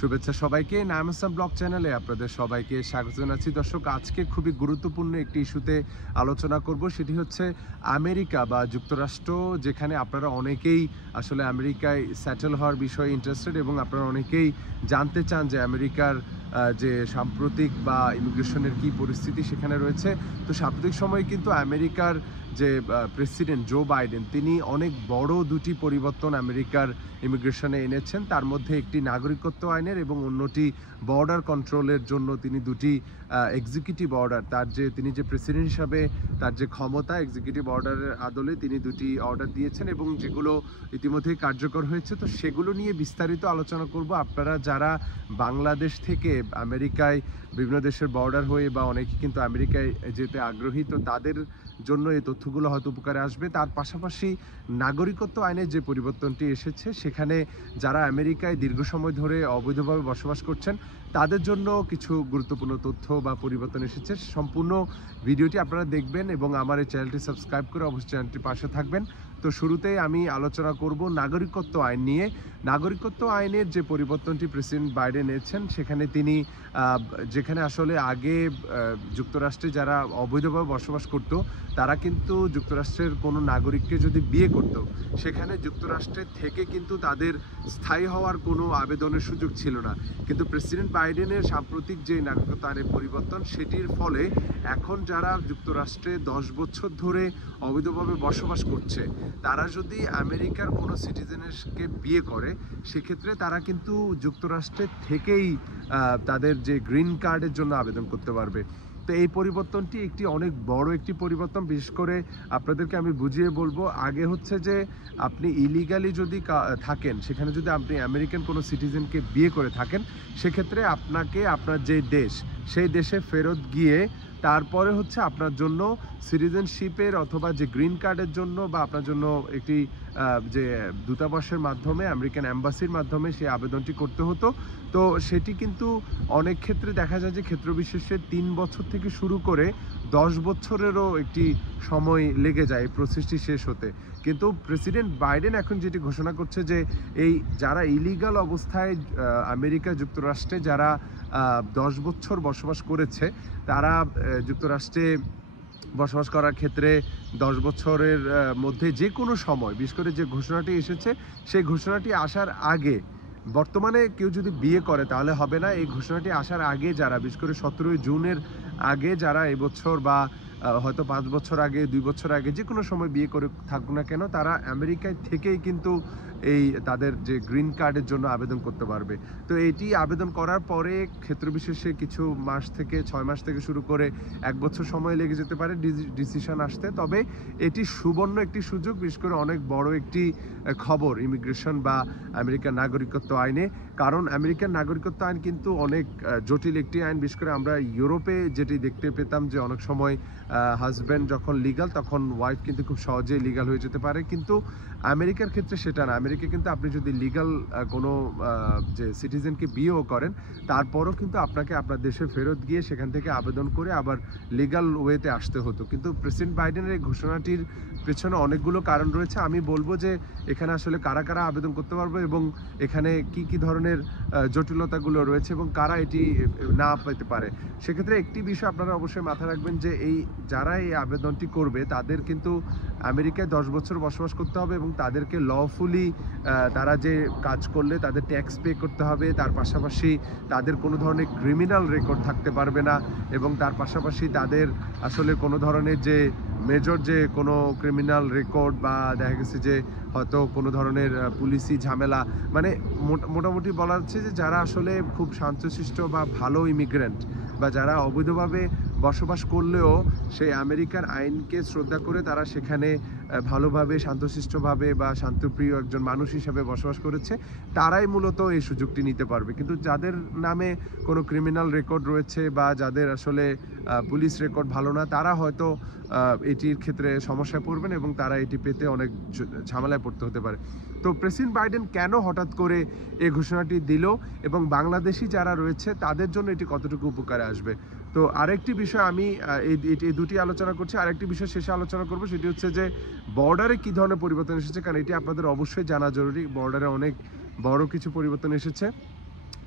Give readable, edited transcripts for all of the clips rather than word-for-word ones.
শুভেচ্ছা সবাইকে, নাম ইসলাম ব্লগ চ্যানেলে আপনাদের সবাইকে স্বাগত জানাচ্ছি। দর্শক, আজকে খুবই গুরুত্বপূর্ণ একটি ইস্যুতে আলোচনা করব, সেটি হচ্ছে আমেরিকা বা যুক্তরাষ্ট্র, যেখানে আপনারা অনেকেই আসলে আমেরিকায় সেটেল হওয়ার বিষয়ে ইন্টারেস্টেড এবং আপনারা অনেকেই জানতে চান যে আমেরিকার যে সাম্প্রতিক বা ইমিগ্রেশনের কি পরিস্থিতি সেখানে রয়েছে। তো সাম্প্রতিক সময়ে কিন্তু আমেরিকার যে প্রেসিডেন্ট জো বাইডেন, তিনি অনেক বড় দুটি পরিবর্তন আমেরিকার ইমিগ্রেশনে এনেছেন। তার মধ্যে একটি নাগরিকত্ব আইনের এবং অন্যটি বর্ডার কন্ট্রোলের জন্য তিনি দুটি এক্সিকিউটিভ অর্ডার, তিনি যে প্রেসিডেন্ট হিসাবে তার যে ক্ষমতা, এক্সিকিউটিভ অর্ডারের আদলে তিনি দুটি অর্ডার দিয়েছেন এবং যেগুলো ইতিমধ্যেই কার্যকর হয়েছে। তো সেগুলো নিয়ে বিস্তারিত আলোচনা করব। আপনারা যারা বাংলাদেশ থেকে আমেরিকায় বিভিন্ন দেশের বর্ডার হয়ে বা অনেকে কিন্তু আমেরিকায় যেতে আগ্রহী, তো তাদের জন্য এই তথ্যগুলো হয়তো উপকারে আসবে। তার পাশাপাশি নাগরিকত্ব আইনের যে পরিবর্তনটি এসেছে, সেখানে যারা আমেরিকায় দীর্ঘ সময় ধরে অবৈধভাবে বসবাস করছেন তাদের জন্য কিছু গুরুত্বপূর্ণ তথ্য বা পরিবর্তন এসেছে। সম্পূর্ণ ভিডিওটি আপনারা দেখবেন এবং আমার এই চ্যানেলটি সাবস্ক্রাইব করে অবশ্যই চ্যানেলটির পাশে থাকবেন। তো শুরুতেই আমি আলোচনা করব নাগরিকত্ব আইন নিয়ে। নাগরিকত্ব আইনের যে পরিবর্তনটি প্রেসিডেন্ট বাইডেন এনেছেন, সেখানে তিনি যেখানে আসলে আগে যুক্তরাষ্ট্রে যারা অবৈধভাবে বসবাস করত, তারা কিন্তু যুক্তরাষ্ট্রের কোনো নাগরিককে যদি বিয়ে করত, সেখানে যুক্তরাষ্ট্রের থেকে কিন্তু তাদের স্থায়ী হওয়ার কোনো আবেদনের সুযোগ ছিল না। কিন্তু প্রেসিডেন্ট বাইডেনের সাম্প্রতিক যে নাগরিকত্ব আইনের পরিবর্তন, সেটির ফলে এখন যারা যুক্তরাষ্ট্রে 10 বছর ধরে অবৈধভাবে বসবাস করছে, তারা যদি আমেরিকার কোনো সিটিজেনকে বিয়ে করে, সেক্ষেত্রে তারা কিন্তু যুক্তরাষ্ট্রের থেকেই তাদের যে গ্রিন কার্ডের জন্য আবেদন করতে পারবে। তো এই পরিবর্তনটি অনেক বড় একটি পরিবর্তন। বিশেষ করে আপনাদেরকে আমি বুঝিয়ে বলবো, আগে হচ্ছে যে আপনি ইলিগালি যদি থাকেন, সেখানে যদি আপনি আমেরিকান কোনো সিটিজেনকে বিয়ে করে থাকেন, সেক্ষেত্রে আপনাকে আপনার যে দেশ, সেই দেশে ফেরত গিয়ে তারপরে হচ্ছে আপনার জন্য সিটিজেনশিপের অথবা যে গ্রিন কার্ডের জন্য বা আপনার জন্য একটি যে দূতাবাসের মাধ্যমে, আমেরিকান অ্যাম্বাসির মাধ্যমে সেই আবেদনটি করতে হতো। তো সেটি কিন্তু অনেক ক্ষেত্রে দেখা যায় যে ক্ষেত্র বিশেষে 3 বছর থেকে শুরু করে 10 বছরেরও একটি সময় লেগে যায় এই প্রসেসটি শেষ হতে। কিন্তু প্রেসিডেন্ট বাইডেন এখন যেটি ঘোষণা করছে যে এই যারা ইলিগাল অবস্থায় আমেরিকা যুক্তরাষ্ট্রে যারা 10 বছর বসবাস করেছে, তারা যুক্তরাষ্ট্রে বসবাস করার ক্ষেত্রে 10 বছরের মধ্যে যে কোনো সময়, বিশেষ করে যে ঘোষণাটি এসেছে, সেই ঘোষণাটি আসার আগে, বর্তমানে কেউ যদি বিয়ে করে তাহলে হবে না। এই ঘোষণাটি আসার আগে যারা, বিশেষ করে 17 জুনের আগে যারা এবছর বা হয়তো 5 বছর আগে, 2 বছর আগে যে কোনো সময় বিয়ে করে থাকুক না কেন, তারা আমেরিকায় থেকেই কিন্তু এই তাদের যে গ্রিন কার্ডের জন্য আবেদন করতে পারবে। তো এটি আবেদন করার পরে ক্ষেত্র বিশেষে কিছু মাস থেকে 6 মাস থেকে শুরু করে 1 বছর সময় লেগে যেতে পারে ডিসিশন আসতে। তবে এটি সুবর্ণ একটি সুযোগ, বিশেষ করে অনেক বড় একটি খবর ইমিগ্রেশন বা আমেরিকার নাগরিকত্ব আইনে। কারণ আমেরিকার নাগরিকত্ব আইন কিন্তু অনেক জটিল একটি আইন। বিশেষ করে আমরা ইউরোপে যেটি দেখতে পেতাম যে অনেক সময় হাজব্যান্ড যখন লিগাল, তখন ওয়াইফ কিন্তু খুব সহজেই লিগাল হয়ে যেতে পারে। কিন্তু আমেরিকার ক্ষেত্রে সেটা না। আমেরিকা কিন্তু আপনি যদি লিগাল কোনো যে সিটিজেনকে বিয়েও করেন, তারপরও কিন্তু আপনাকে আপনার দেশে ফেরত গিয়ে সেখান থেকে আবেদন করে আবার লিগাল ওয়েতে আসতে হতো। কিন্তু প্রেসিডেন্ট বাইডেনের এই ঘোষণাটির পেছনে অনেকগুলো কারণ রয়েছে। আমি বলবো যে এখানে আসলে কারা কারা আবেদন করতে পারবে এবং এখানে কি কি ধরনের জটিলতাগুলো রয়েছে এবং কারা এটি না পেতে পারে। সেক্ষেত্রে একটি বিষয় আপনারা অবশ্যই মাথায় রাখবেন যে যারা এই আবেদনটি করবে, তাদের কিন্তু আমেরিকায় 10 বছর বসবাস করতে হবে এবং তাদেরকে লফুলি তারা যে কাজ করলে তাদের ট্যাক্স পে করতে হবে। তার পাশাপাশি তাদের কোনো ধরনের ক্রিমিনাল রেকর্ড থাকতে পারবে না এবং তার পাশাপাশি তাদের আসলে কোনো ধরনের যে মেজর যে কোনো ক্রিমিনাল রেকর্ড বা দেখা গেছে যে হয়তো কোনো ধরনের পুলিশি ঝামেলা, মানে মোটামুটি বলা যাচ্ছে যে যারা আসলে খুব শান্তশিষ্ট বা ভালো ইমিগ্রেন্ট বা যারা অবৈধভাবে বসবাস করলেও সেই আমেরিকার আইনকে শ্রদ্ধা করে তারা সেখানে ভালোভাবে, শান্তশিষ্টভাবে বা শান্তপ্রিয় একজন মানুষ হিসাবে বসবাস করেছে, তারাই মূলত এই সুযোগটি নিতে পারবে। কিন্তু যাদের নামে কোনো ক্রিমিনাল রেকর্ড রয়েছে বা যাদের আসলে পুলিশ রেকর্ড ভালো না, তারা হয়তো এটির ক্ষেত্রে সমস্যায় পড়বেন এবং তারা এটি পেতে অনেক ঝামেলায় পড়তে হতে পারে। তো প্রেসিডেন্ট বাইডেন কেন হঠাৎ করে এই ঘোষণাটি দিল এবং বাংলাদেশি যারা রয়েছে তাদের জন্য এটি কতটুকু উপকারে আসবে। তো আরেকটি বিষয় আমি এই দুটি আলোচনা করছি, আরেকটি বিষয় শেষে আলোচনা করব, সেটি হচ্ছে যে বর্ডারে কী ধরনের পরিবর্তন এসেছে, কারণ এটি আপনাদের অবশ্যই জানা জরুরি। বর্ডারে অনেক বড় কিছু পরিবর্তন এসেছে।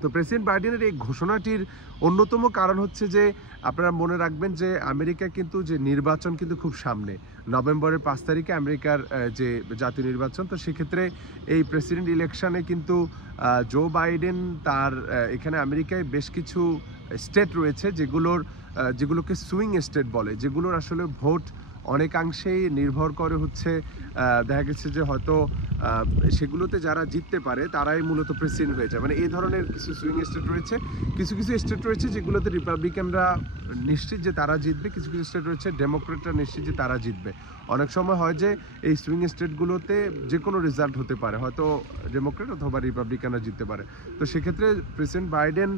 তো প্রেসিডেন্ট বাইডেনের এই ঘোষণাটির অন্যতম কারণ হচ্ছে যে আপনারা মনে রাখবেন যে আমেরিকা কিন্তু যে নির্বাচন কিন্তু খুব সামনে, নভেম্বরের 5 তারিখে আমেরিকার যে জাতীয় নির্বাচন। তো সেক্ষেত্রে এই প্রেসিডেন্ট ইলেকশনে কিন্তু জো বাইডেন তার এখানে আমেরিকায় বেশ কিছু স্টেট রয়েছে যেগুলোকে সুইং স্টেট বলে, যেগুলোর আসলে ভোট অনেকাংশেই নির্ভর করে হচ্ছে দেখা গেছে যে হয়তো সেগুলোতে যারা জিততে পারে তারাই মূলত প্রেসিডেন্ট হয়ে যায়। মানে এই ধরনের কিছু সুইং স্টেট রয়েছে, কিছু স্টেট রয়েছে যেগুলোতে রিপাবলিকানরা নিশ্চিত যে তারা জিতবে, কিছু স্টেট রয়েছে ডেমোক্রেটরা নিশ্চিত যে তারা জিতবে। অনেক সময় হয় যে এই সুইং স্টেটগুলোতে যে কোনো রেজাল্ট হতে পারে, হয়তো ডেমোক্রেট অথবা রিপাবলিকানরা জিততে পারে। তো সেক্ষেত্রে প্রেসিডেন্ট বাইডেন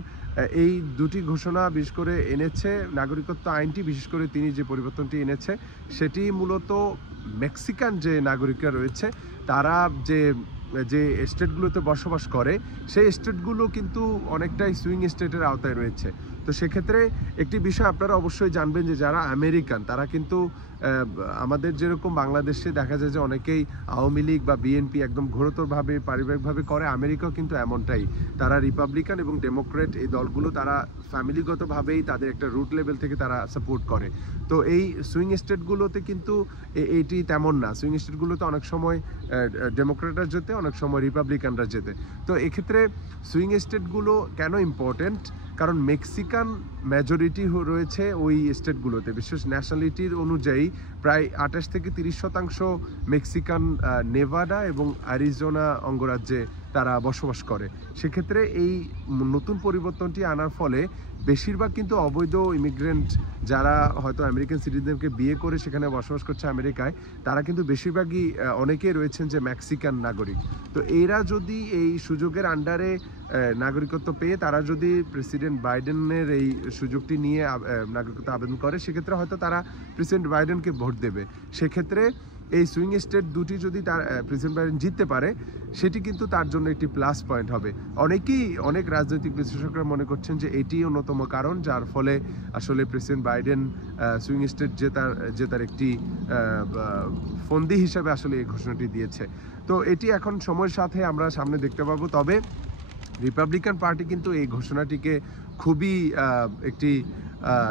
এই দুটি ঘোষণা বিশেষ করে এনেছে, নাগরিকত্ব আইনটি বিশেষ করে তিনি যে পরিবর্তনটি এনেছে সেটি মূলত মেক্সিকান যে নাগরিকরা রয়েছে তারা যে স্টেটগুলোতে বসবাস করে সেই স্টেটগুলো কিন্তু অনেকটাই সুইং স্টেটের আওতায় রয়েছে। তো সেক্ষেত্রে একটি বিষয় আপনারা অবশ্যই জানবেন যে যারা আমেরিকান তারা কিন্তু আমাদের যেরকম বাংলাদেশে দেখা যায় যে অনেকেই আওয়ামী লীগ বা বিএনপি একদম ঘোরতরভাবে পারিবারিকভাবে করে, আমেরিকাও কিন্তু এমনটাই। তারা রিপাবলিকান এবং ডেমোক্রেট এই দলগুলো তারা ফ্যামিলিগতভাবেই তাদের একটা রুট লেভেল থেকে তারা সাপোর্ট করে। তো এই সুইং স্টেটগুলোতে কিন্তু এইটি তেমন না। সুইং স্টেটগুলোতে অনেক সময় ডেমোক্রেটরা যেতে, অনেক সময় রিপাবলিকানরা যেতে। তো এক্ষেত্রে সুইং স্টেটগুলো কেন ইম্পর্টেন্ট? কারণ মেক্সিকান মেজরিটি রয়েছে ওই স্টেটগুলোতে, বিশেষ ন্যাশনালিটির অনুযায়ী প্রায় 28 থেকে 30% মেক্সিকান নেভাডা এবং অ্যারিজোনা অঙ্গরাজ্যে তারা বসবাস করে। সেক্ষেত্রে এই নতুন পরিবর্তনটি আনার ফলে বেশিরভাগ কিন্তু অবৈধ ইমিগ্রেন্ট যারা হয়তো আমেরিকান সিটিজেনকে বিয়ে করে সেখানে বসবাস করছে আমেরিকায়, তারা কিন্তু বেশিরভাগই অনেকেই রয়েছেন যে মেক্সিকান নাগরিক। তো এরা যদি এই সুযোগের আন্ডারে নাগরিকত্ব পেয়ে তারা যদি প্রেসিডেন্ট বাইডেনের এই সুযোগটি নিয়ে নাগরিকত্ব আবেদন করে, সেক্ষেত্রে হয়তো তারা প্রেসিডেন্ট বাইডেনকে ভোট দেবে। সেক্ষেত্রে এই সুইং স্টেট দুটি যদি তার প্রেসিডেন্ট বাইডেন জিততে পারে সেটি কিন্তু তার জন্য একটি প্লাস পয়েন্ট হবে। অনেক রাজনৈতিক বিশ্লেষকরা মনে করছেন যে এটি অন্যতম কারণ যার ফলে আসলে প্রেসিডেন্ট বাইডেন সুইং স্টেট জেতার একটি ফন্দি হিসাবে আসলে এই ঘোষণাটি দিয়েছে। তো এটি এখন সময়ের সাথে আমরা সামনে দেখতে পাবো। তবে রিপাবলিকান পার্টি কিন্তু এই ঘোষণাটিকে খুবই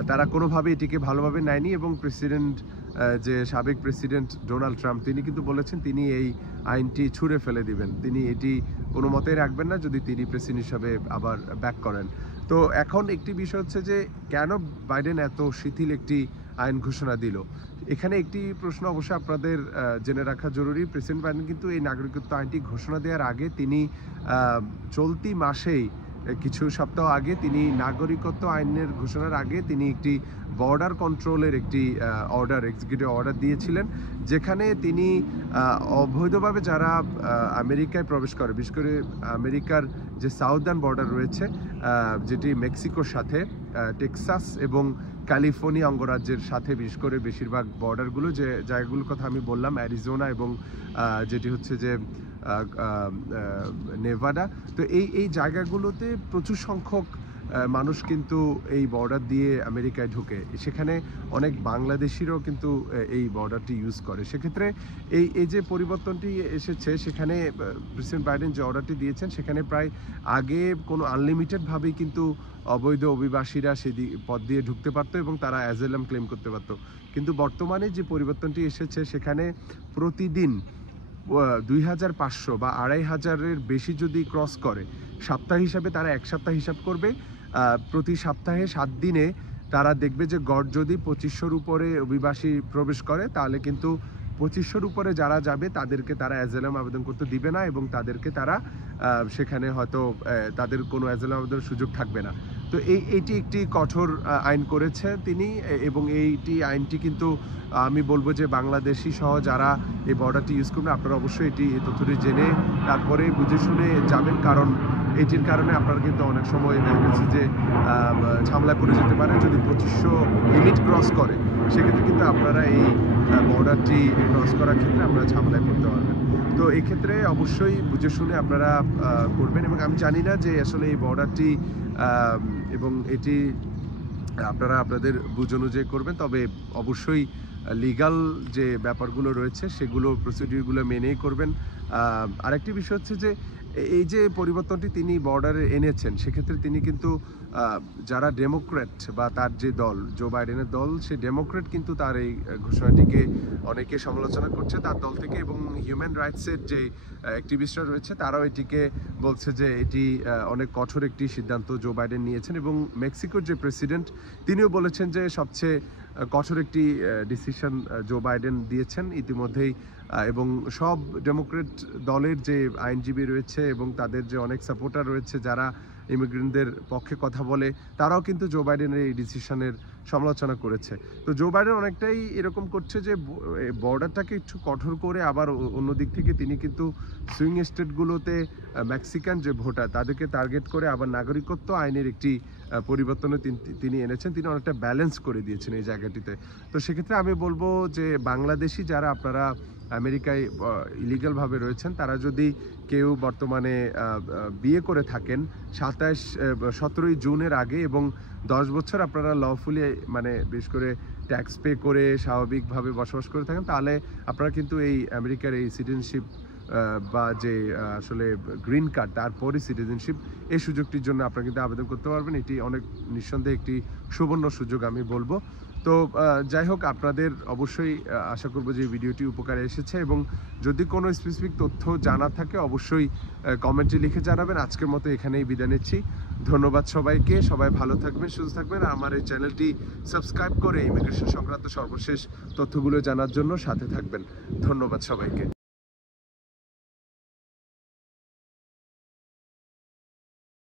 তারা কোনোভাবে এটিকে ভালোভাবে নেয়নি এবং যে সাবেক প্রেসিডেন্ট ডোনাল্ড ট্রাম্প তিনি কিন্তু বলেছেন তিনি এই আইনটি ছুঁড়ে ফেলে দিবেন, তিনি এটি কোনো মতেই রাখবেন না যদি তিনি প্রেসিডেন্ট হিসাবে আবার ব্যাক করেন। তো এখন একটি বিষয় হচ্ছে যে কেন বাইডেন এত শিথিল একটি আইন ঘোষণা দিল। এখানে একটি প্রশ্ন অবশ্যই আপনাদের জেনে রাখা জরুরি। প্রেসিডেন্ট বাইডেন কিন্তু এই নাগরিকত্ব আইনটি ঘোষণা দেওয়ার আগে তিনি চলতি মাসেই কিছু সপ্তাহ আগে তিনি নাগরিকত্ব আইনের ঘোষণার আগে তিনি একটি বর্ডার কন্ট্রোলের একটি এক্সিকিউটিভ অর্ডার দিয়েছিলেন, যেখানে তিনি অবৈধভাবে যারা আমেরিকায় প্রবেশ করে, বিশেষ করে আমেরিকার যে সাউদার্ন বর্ডার রয়েছে যেটি মেক্সিকোর সাথে, টেক্সাস এবং ক্যালিফোর্নিয়া অঙ্গরাজ্যের সাথে, বিশেষ করে বেশিরভাগ বর্ডারগুলো যে জায়গাগুলোর কথা আমি বললাম, অ্যারিজোনা এবং যেটি হচ্ছে যে নেভাডা। তো এই জায়গাগুলোতে প্রচুর সংখ্যক মানুষ কিন্তু এই বর্ডার দিয়ে আমেরিকায় ঢোকে, সেখানে অনেক বাংলাদেশিরাও কিন্তু এই বর্ডারটি ইউজ করে। সেক্ষেত্রে এই যে পরিবর্তনটি এসেছে সেখানে প্রেসিডেন্ট বাইডেন যে অর্ডারটি দিয়েছেন সেখানে প্রায় আগে কোনো আনলিমিটেডভাবেই কিন্তু অবৈধ অভিবাসীরা সেই পথ দিয়ে ঢুকতে পারতো এবং তারা অ্যাজাইলাম ক্লেম করতে পারতো। কিন্তু বর্তমানে যে পরিবর্তনটি এসেছে সেখানে প্রতিদিন 2500 বা 2500-এর বেশি যদি ক্রস করে, সপ্তাহ হিসাবে তারা এক সপ্তাহ হিসাব করবে, প্রতি সপ্তাহে 7 দিনে তারা দেখবে যে গড় যদি 2500-র উপরে অভিবাসী প্রবেশ করে তাহলে কিন্তু 2500-র উপরে যারা যাবে তাদেরকে তারা অ্যাজাইলাম আবেদন করতে দিবে না এবং তাদেরকে তারা সেখানে হয়তো তাদের কোনো অ্যাজাইলাম আবেদনের সুযোগ থাকবে না। তো এইটি একটি কঠোর আইন করেছে তিনি এবং আইনটি কিন্তু আমি বলবো যে বাংলাদেশি সহ যারা এই বর্ডারটি ইউজ করবেন আপনারা অবশ্যই এই তথ্যটি জেনে তারপরে বুঝে শুনে যাবেন, কারণ এটির কারণে আপনারা কিন্তু অনেক সময় দেখা গেছে যে ঝামেলায় পড়ে যেতে পারে। যদি 2500 লিমিট ক্রস করে সেক্ষেত্রে কিন্তু আপনারা এই বর্ডারটি ক্রস করার ক্ষেত্রে আপনারা ঝামেলায় পড়তে পারবেন। তো এক্ষেত্রে অবশ্যই বুঝে শুনে আপনারা করবেন এবং আমি জানি না যে আসলে এই বর্ডারটি এবং এটি আপনারা আপনাদের বুঝ অনুযায়ী করবেন, তবে অবশ্যই লিগাল যে ব্যাপারগুলো রয়েছে সেগুলো প্রসিডিউরগুলো মেনেই করবেন। আরেকটি বিষয় হচ্ছে যে এই যে পরিবর্তনটি তিনি বর্ডারে এনেছেন, সেক্ষেত্রে তিনি কিন্তু যারা ডেমোক্র্যাট বা তার যে দল, জো বাইডেনের দল, সে ডেমোক্র্যাট কিন্তু তার এই ঘোষণাটিকে অনেকে সমালোচনা করছে তার দল থেকে, এবং হিউম্যান রাইটসের যে অ্যাক্টিভিস্টরা রয়েছে তারাও এটিকে বলছে যে এটি অনেক কঠোর একটি সিদ্ধান্ত জো বাইডেন নিয়েছেন। এবং মেক্সিকোর যে প্রেসিডেন্ট, তিনিও বলেছেন যে সবচেয়ে কঠোর একটি ডিসিশন জো বাইডেন দিয়েছেন ইতিমধ্যেই। এবং সব ডেমোক্রেট দলের যে আইনজীবী রয়েছে এবং তাদের যে অনেক সাপোর্টার রয়েছে যারা ইমিগ্রেন্টদের পক্ষে কথা বলে, তারাও কিন্তু জো বাইডেনের এই ডিসিশনের সমালোচনা করেছে। তো জো বাইডেন অনেকটাই এরকম করছে যে বর্ডারটাকে একটু কঠোর করে, আবার অন্য দিক থেকে তিনি কিন্তু সুইং স্টেটগুলোতে মেক্সিকান যে ভোটার তাদেরকে টার্গেট করে আবার নাগরিকত্ব আইনের একটি পরিবর্তনও তিনি এনেছেন। তিনি অনেকটা ব্যালেন্স করে দিয়েছেন এই জায়গাটিতে। তো সেক্ষেত্রে আমি বলবো যে বাংলাদেশি যারা আপনারা আমেরিকায় ইলিগালভাবে রয়েছেন, তারা যদি কেউ বর্তমানে বিয়ে করে থাকেন 17ই জুনের আগে এবং 10 বছর আপনারা লফুলি, মানে বিশেষ করে ট্যাক্স পে করে স্বাভাবিকভাবে বসবাস করে থাকেন, তাহলে আপনারা কিন্তু এই আমেরিকার এই সিটিজেনশিপ বা যে আসলে গ্রিন কার্ড, তারপরে সিটিজেনশিপ, এই সুযোগটির জন্য আপনারা কিন্তু আবেদন করতে পারবেন। এটি অনেক নিঃসন্দেহে একটি সুবর্ণ সুযোগ আমি বলবো। তো যাই হোক, আপনাদের অবশ্যই আশা করবো যে এই ভিডিওটি উপকারে এসেছে, এবং যদি কোনো স্পেসিফিক তথ্য জানার থাকে অবশ্যই কমেন্টে লিখে জানাবেন। আজকের মতো এখানেই বিদায় নিচ্ছি। ধন্যবাদ সবাইকে। সবাই ভালো থাকবেন, সুস্থ থাকবেন। আমার এই চ্যানেলটি সাবস্ক্রাইব করে ইমিগ্রেশন সংক্রান্ত সর্বশেষ তথ্যগুলো জানার জন্য সাথে থাকবেন। ধন্যবাদ সবাইকে।